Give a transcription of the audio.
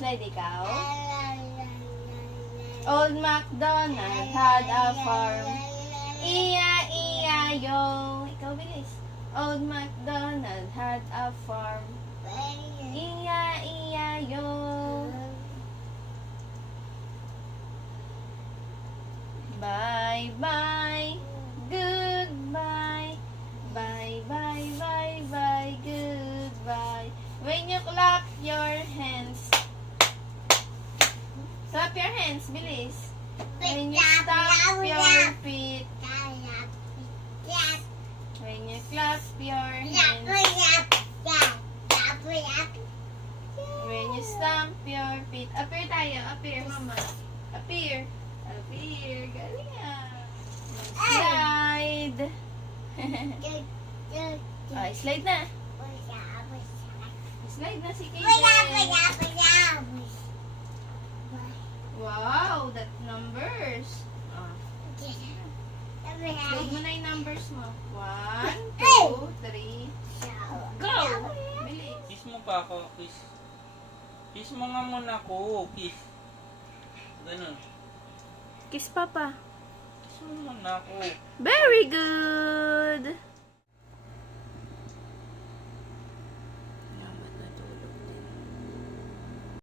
Slide ikaw. Old MacDonald had a farm. E-I-E-I-O. Ikaw bilis. Old MacDonald had a farm. E-I-E-I-O. Bye-bye. Goodbye. Bye-bye. Goodbye. When you clap your hands. Clap your hands, bilis. When you stamp your feet. When you clap your hands. When you stamp your feet. Appear tayo. Appear, mama. Appear. Appear. Galing ah. Slide. Okay, slide na. Slide na si Kaden. Wow, that numbers. Slide mo na yung numbers mo. 1, 2, 3. Go! Bilis. Kiss mo pa ako, kiss. Kiss mo nga muna ako, kiss. Ganun. Kiss papa. Kiss mo muna ako. Very good.